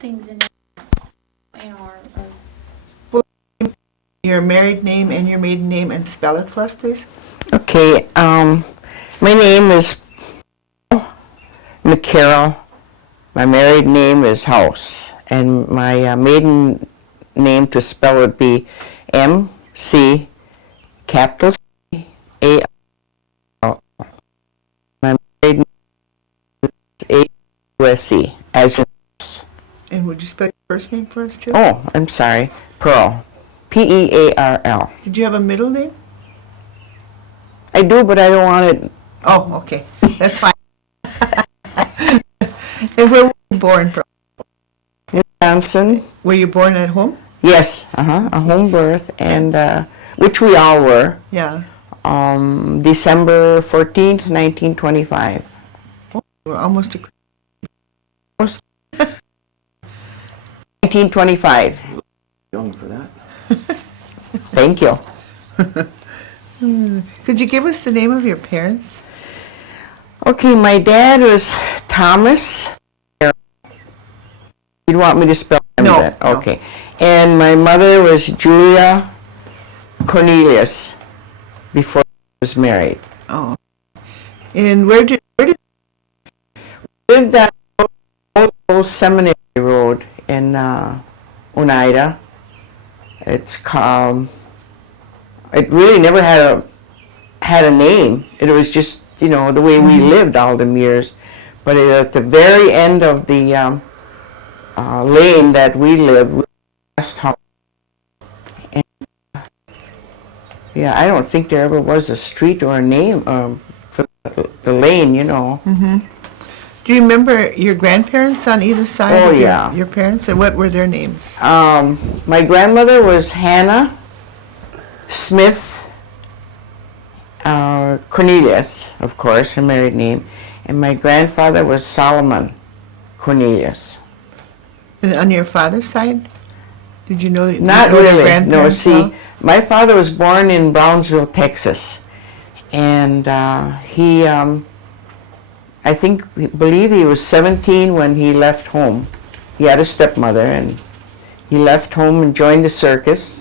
things in our Your married name and your maiden name, and spell it for us, please. Okay, my name is McCarroll. My married name is House, and my maiden name to spell would be M-C, capital C-A-R-L. My married name is A-U-S-E, as in house. And would you spell your first name for us, too? Oh, I'm sorry, Pearl. P-E-A-R-L. Did you have a middle name? I do, but I don't want it. Oh, okay. That's fine. And where were you born, Pearl? Johnson. Were you born at home? Yes, a home birth, and which we all were. Yeah. December 14th, 1925. Oh, you were almost a... 1925. Young for that. Thank you. Could you give us the name of your parents? Okay, my dad was Thomas. You want me to spell No, that? no. Okay. And my mother was Julia Cornelius before she was married. Oh. And where did Lived on Old Seminary Road in Oneida. It's called. It really never had a name. It was just the way we lived all them years. But at the very end of the lane that we lived, we last house. And yeah, I don't think there ever was a street or a name for the lane. Do you remember your grandparents on either side Oh, of yeah. your parents, and what were their names? My grandmother was Hannah Smith Cornelius, of course, her married name, and my grandfather was Solomon Cornelius. And on your father's side? Did you know? Not your really. No, grandparents see, well? my father was born in Brownsville, Texas, and he, I believe he was 17 when he left home. He had a stepmother, and he left home and joined the circus.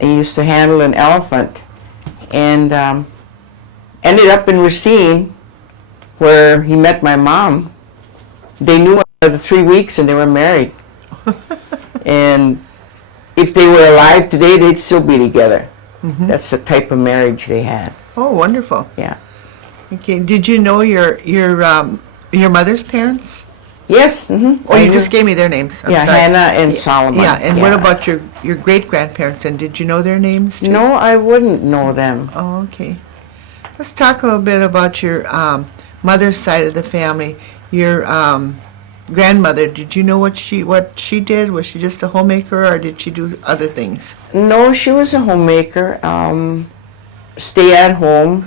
He used to handle an elephant, and ended up in Racine, where he met my mom. They knew her for the 3 weeks, and they were married. And if they were alive today, they'd still be together. That's the type of marriage they had. Oh, wonderful. Yeah. Okay. Did you know your mother's parents? Yes. Mm-hmm. Oh, you just gave me their names. I'm Yeah, sorry. Hannah and Solomon. Yeah. And what about your great grandparents? And did you know their names too? No, I wouldn't know them. Oh, okay. Let's talk a little bit about your mother's side of the family. Your grandmother. Did you know what she did? Was she just a homemaker, or did she do other things? No, she was a homemaker. Stay at home,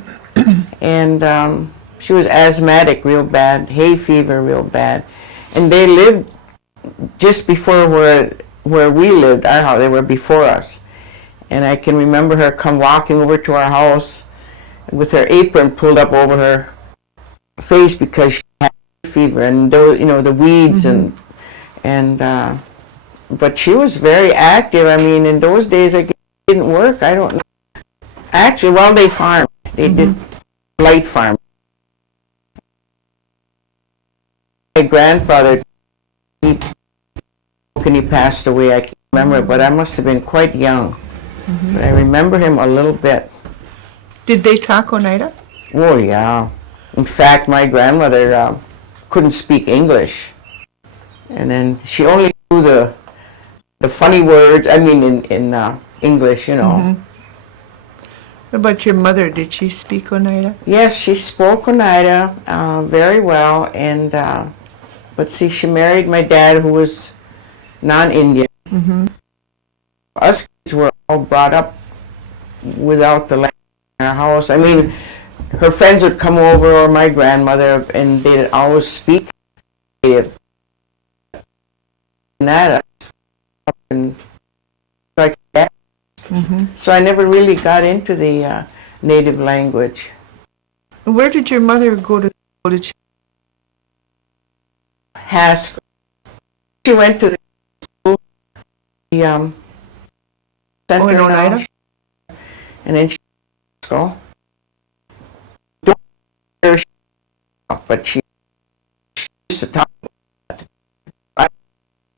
and she was asthmatic real bad, hay fever real bad, and they lived just before where we lived, our house. They were before us, and I can remember her come walking over to our house with her apron pulled up over her face because she had hay fever and those, the weeds and but she was very active. I mean, in those days, I guess it didn't work. I don't know. Actually, well, they farmed. They did light farm. My grandfather, he passed away. I can't remember, but I must have been quite young. But I remember him a little bit. Did they talk Oneida? Oh, yeah. In fact, my grandmother couldn't speak English. And then she only knew the funny words, I mean, in English, What about your mother? Did she speak Oneida? Yes, she spoke Oneida very well, and but see, she married my dad, who was non-Indian. Us kids were all brought up without the language in our house. I mean, her friends would come over, or my grandmother, and they'd always speak native. And that and like that. So I never really got into the native language. Where did your mother go to Haskell. She went to the school, the center in now, Oneida? and then she school. Don't know where she but she used to talk about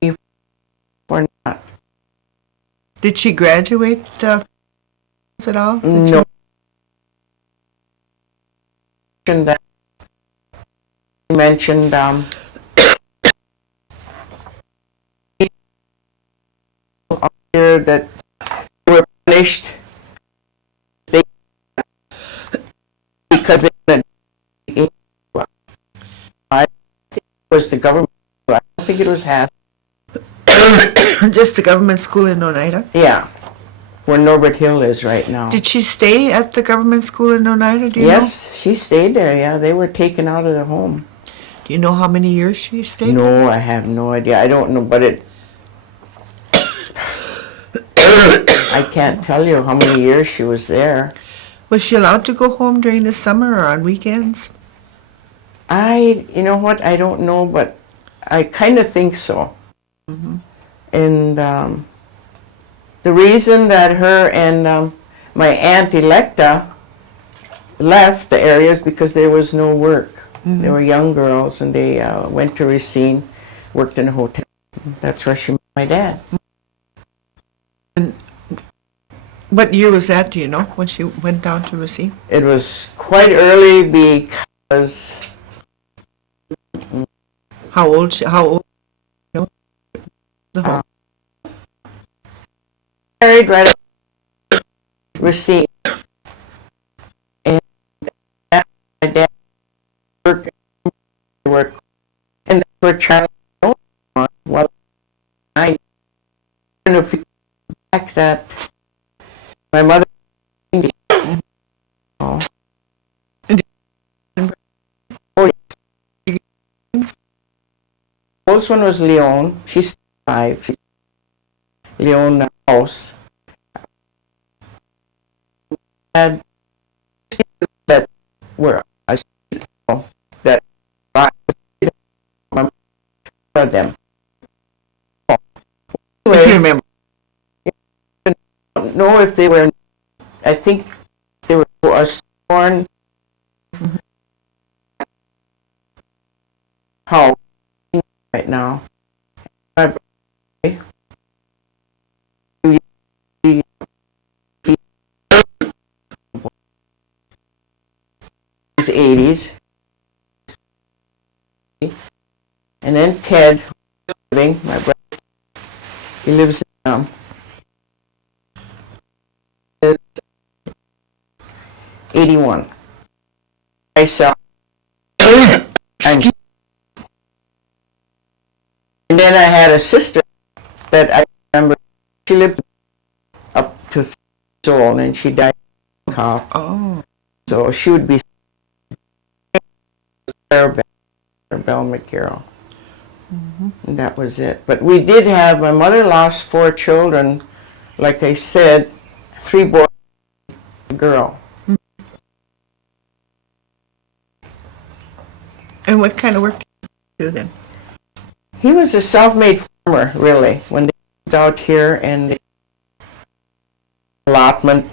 it. Or not. Did she graduate at all? Did No. That you mentioned here that they were punished because they I think it was the government. I don't think it was Hass. Just the government school in Oneida? Yeah, where Norbert Hill is right now. Did she stay at the government school in Oneida? Do you know? Yes, she stayed there. Yeah, they were taken out of their home. Do you know how many years she stayed? No, I have no idea. I don't know, but it. I can't tell you how many years she was there. Was she allowed to go home during the summer or on weekends? You know what? I don't know, but I kind of think so. Mm-hmm. And the reason that her and my aunt Electa left the area is because there was no work. Mm-hmm. They were young girls, and they went to Racine, worked in a hotel. That's where she met my dad. And what year was that, do you know, when she went down to Racine? It was quite early because How old? You know? Uh, married right up Racine, and my dad worked, and that's where Charlie on. Well, I don't know if you back that my mother. Oh. Oh, yes. Oldest one was Leon. She's 5. She's Leon House. And that were that my them. If you remember. I don't know if they were. I think they were born. How right now? My birthday, 80s, and then Ted living. My brother, he lives in 81. Myself. And then I had a sister that I remember. She lived up to 3 years old, and she died of cough. Oh. So she would be Bell McCarroll. Mm-hmm. And that was it. But we did have, my mother lost 4 children. Like I said, 3 boys and a girl. And what kind of work did you do then? He was a self-made farmer, really. When they moved out here and the allotment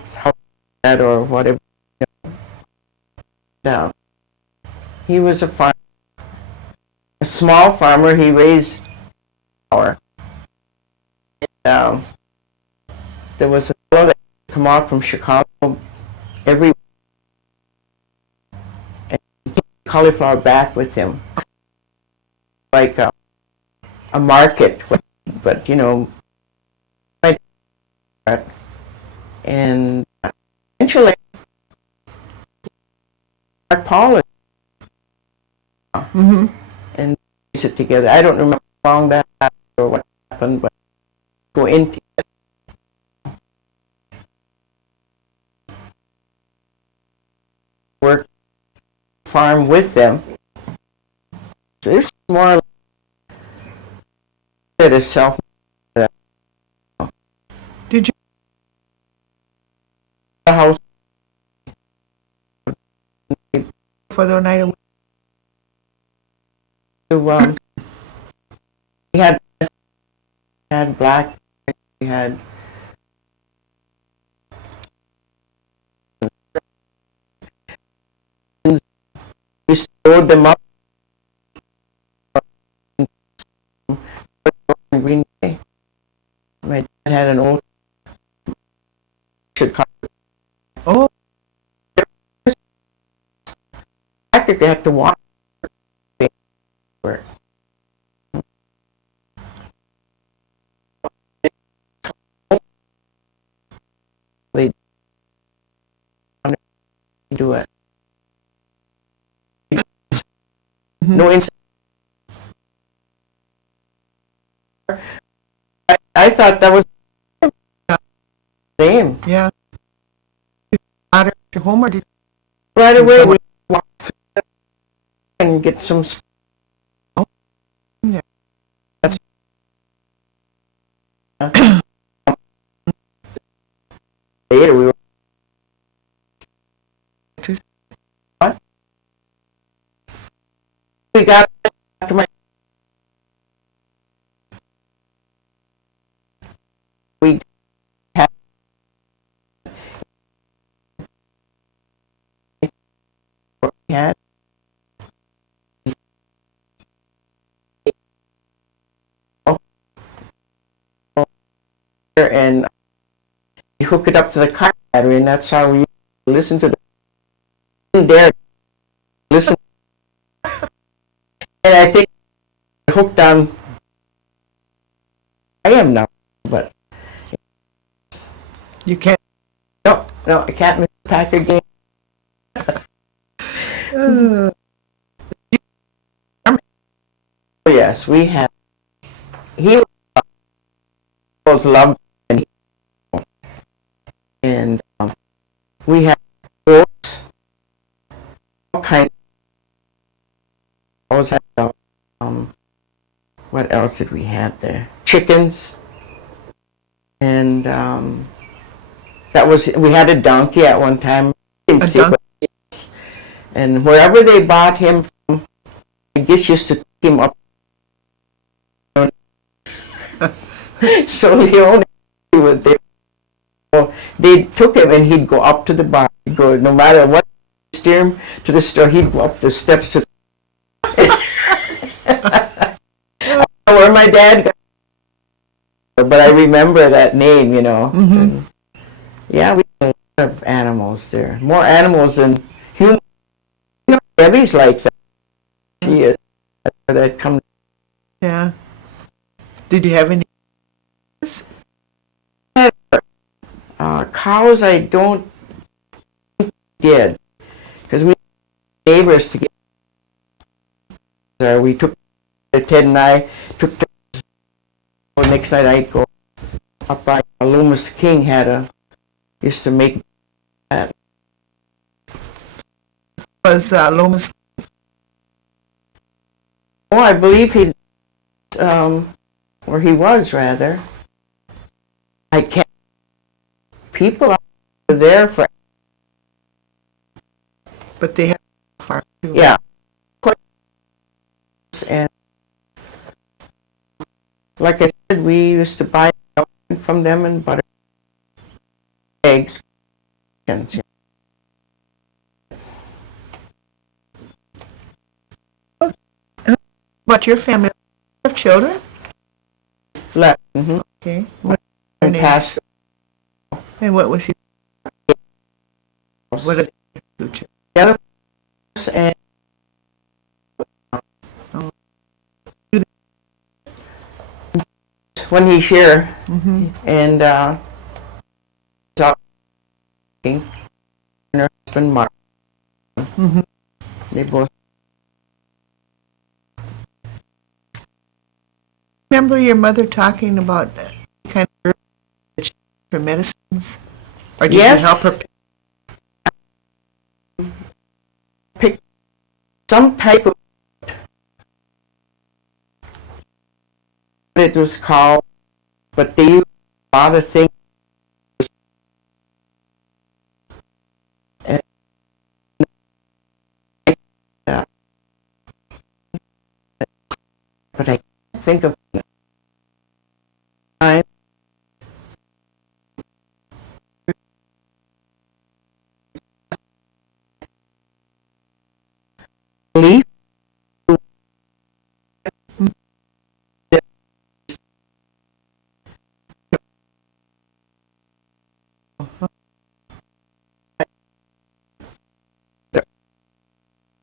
or whatever, down. He was a farmer, a small farmer. He raised flour. And, there was a fellow that come out from Chicago every week and take cauliflower back with him, like a market, but you know, and eventually Paul Mm-hmm. and piece it together. I don't remember how long that happened or what happened, but go into it. Work farm with them. So it's more that is self. Did you House for the night? to we had had black, we had we stored them up in Green Bay. My dad had an old Chicago. Oh, Practically have to walk. They do it. No incident. I thought that was the same. yeah. Out of your home, or did Right away we walk through and get some. Yeah. That's later we were. What? We got after my. We had. Had. And you hook it up to the car battery, and that's how we listen to the. There, listen, and I think hooked on. I am now, but you can't? no, I can't miss the Packer game. Uh, Yes, we had. He was loved, and we had goats, all kinds. Always had what else did we have there? Chickens, and that was we had a donkey at one time. A donkey? And wherever they bought him from, I guess used to take him up. So he only was there. So they took him and he'd go up to the bar. He'd go, no matter what, steer him to the store, he'd go up the steps to I don't know where my dad got, but I remember that name, you know. Mm-hmm. And yeah, we had a lot of animals there. More animals than humans. You know, Debbie's like that. She is. That comes. yeah. Did you have any? Cows, I don't did, because we neighbors to get there. We took Ted and I took. Next night I'd go up by Loomis King used to make that. Was Lomas? Oh, I believe he where he was rather. I can't. People are there for. But they had a farm too. Yeah. And like I said, we used to buy from them and butter, eggs, and But your family have children? left. Mm-hmm. Okay. What are their And names? passed. And what was he? What did he do? And when he's here, Mm-hmm. and her husband Mark, Mm-hmm. they both. Remember your mother talking about kind of herbs for medicines? Or did Yes. you help her? Pick some type of. It was called, but they used a lot of things. And, but I can't think of it. leaf.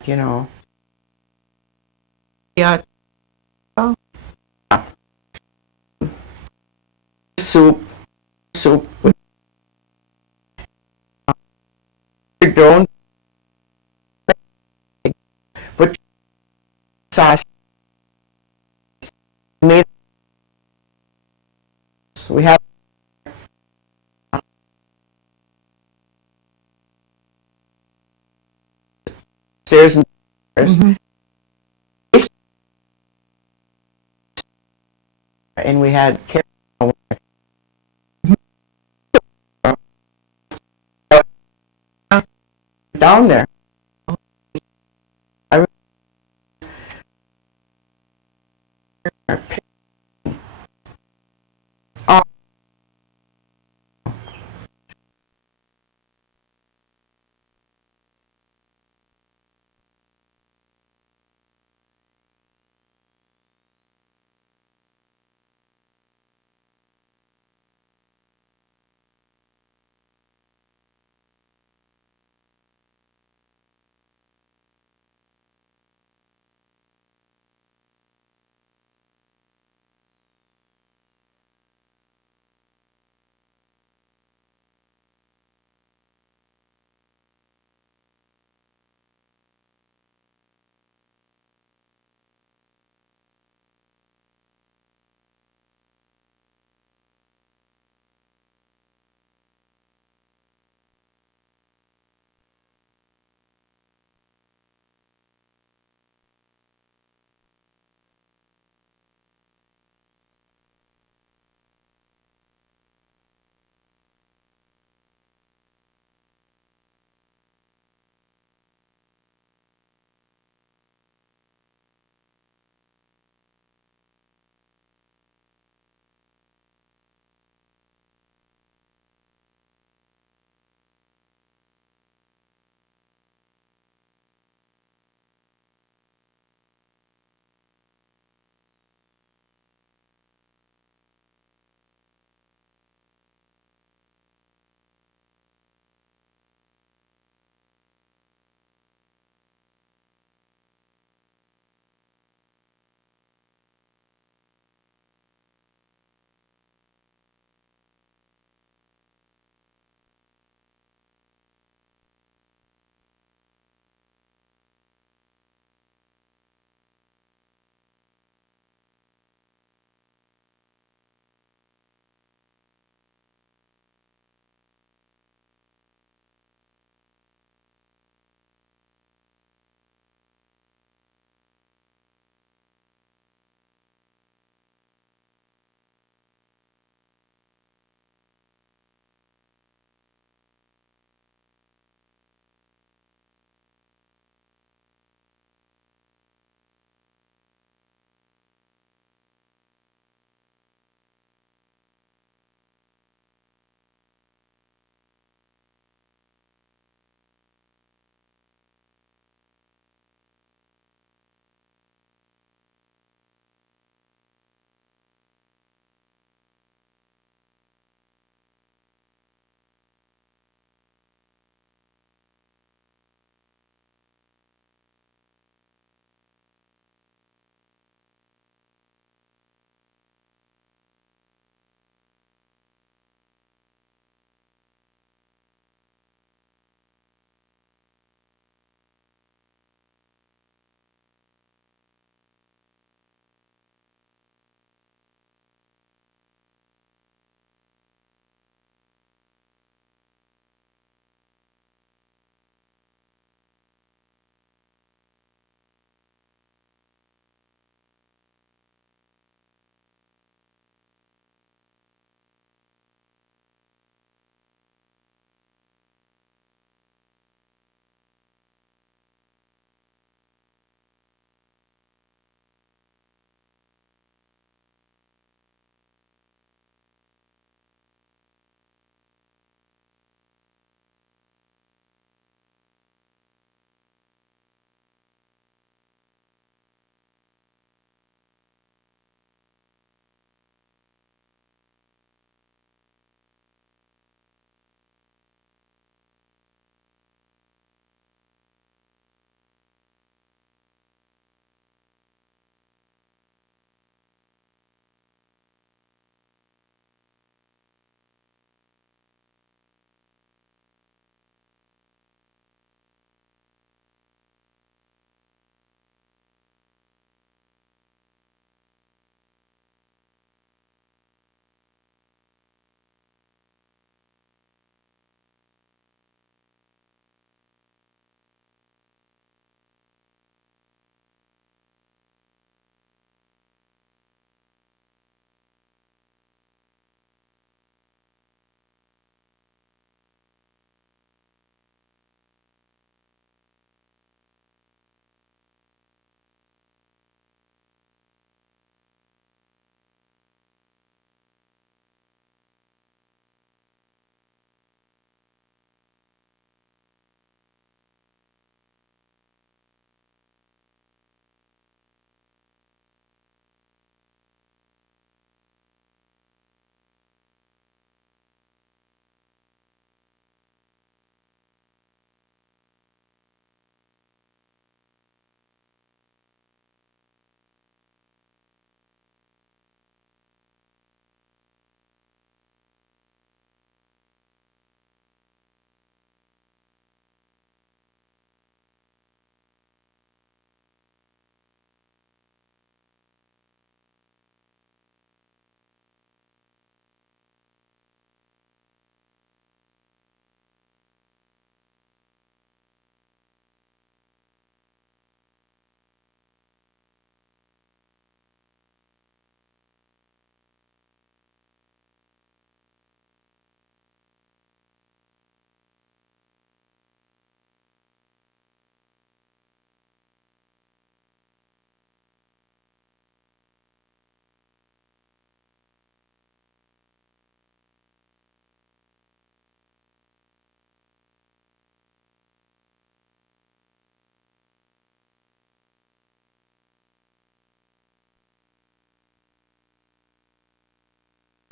You know, Yeah. soup with don't put sauce. Made we have stairs and stairs, and we had down there. I remember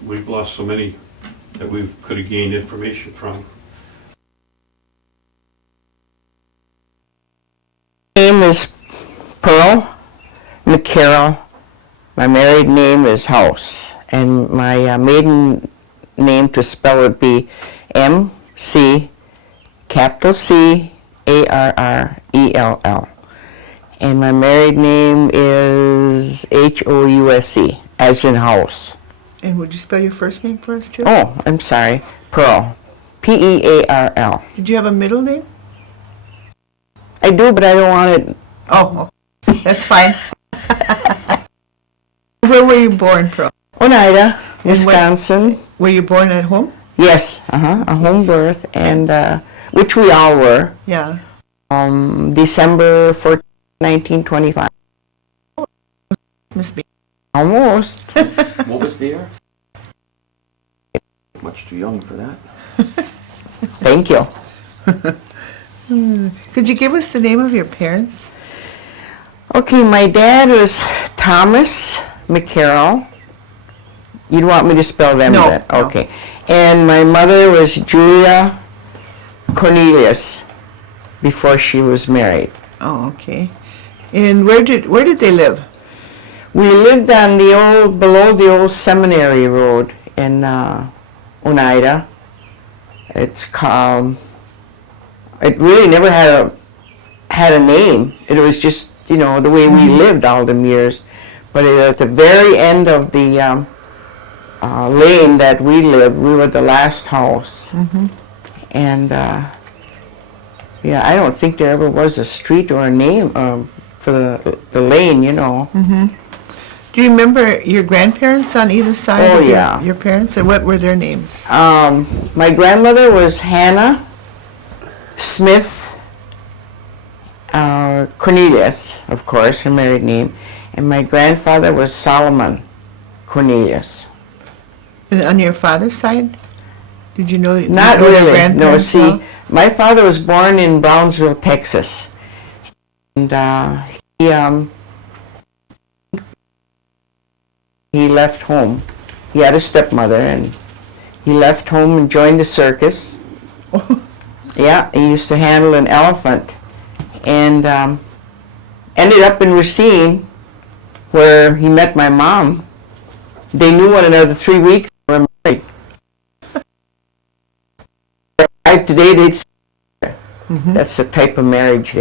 we've lost so many that we could have gained information from. Name is Pearl McCarroll. My married name is House, and my maiden name to spell would be M.C. capital C.A.R.R.E.L.L. And my married name is H.O.U.S.E., as in house. And would you spell your first name for us too? Oh, I'm sorry, Pearl. P-E-A-R-L. Did you have a middle name? I do, but I don't want it. Oh, okay. That's fine. Where were you born, Pearl? Oneida, And what- Wisconsin. Were you born at home? Yes, a home birth, and which we all were. Yeah. December 14, 1925. Must be. Almost. What was the year? Much too young for that. Thank you. Could you give us the name of your parents? Okay, my dad was Thomas McCarroll. You'd want me to spell them? No, then? no. Okay. And my mother was Julia Cornelius before she was married. Oh, okay. And where did they live? We lived on below the old seminary road in Oneida. It's called, it really never had a name. It was just, the way we lived all them years. But it was at the very end of the lane that we lived. We were the last house. And yeah, I don't think there ever was a street or a name for the lane, Do you remember your grandparents on either side Oh, of yeah. your parents? And what were their names? My grandmother was Hannah Smith Cornelius, of course, her married name, and my grandfather was Solomon Cornelius. And on your father's side? Did you know? Not your really. No, grandparents see, well? my father was born in Brownsville, Texas, and he left home. He had a stepmother, and he left home and joined the circus. Yeah, he used to handle an elephant, and ended up in Racine, where he met my mom. They knew one another 3 weeks. They were married. Today, they'd. That's the type of marriage they